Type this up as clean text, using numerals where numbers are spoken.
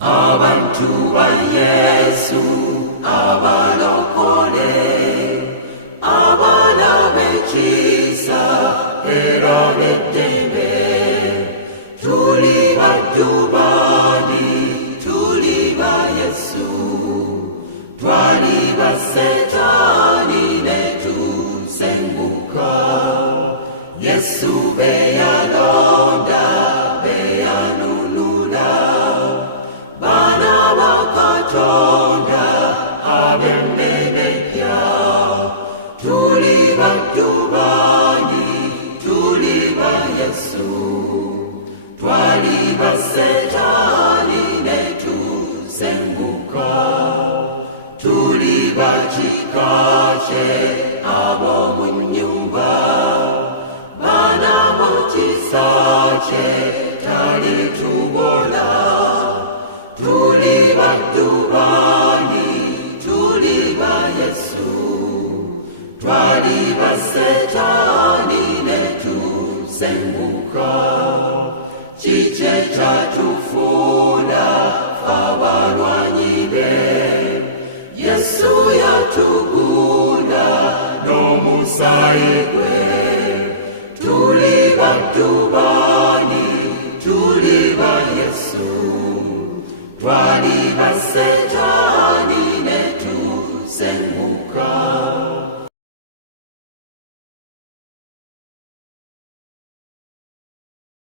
abantu ba Yesu abalokole abalabekiza era beddembe tuli badubani tuli ba Yesu twali ba Setani ne tusenguka Yesu beyalonda beyanunula bana bakatonda abembebepya tuli badubani tuli ba Yesu twali ba Setani ne tusenguka tuli bakikache abo mu nyumba bana mu kisache tali tubola tuli badubani tuli ba Yesu twali ba Setani ne tusenguka chiche chatufuna abalwanyi be Yesu yatugunda n'omusaayi gwe tuli badubani tuli ba Yesu twali ba Setani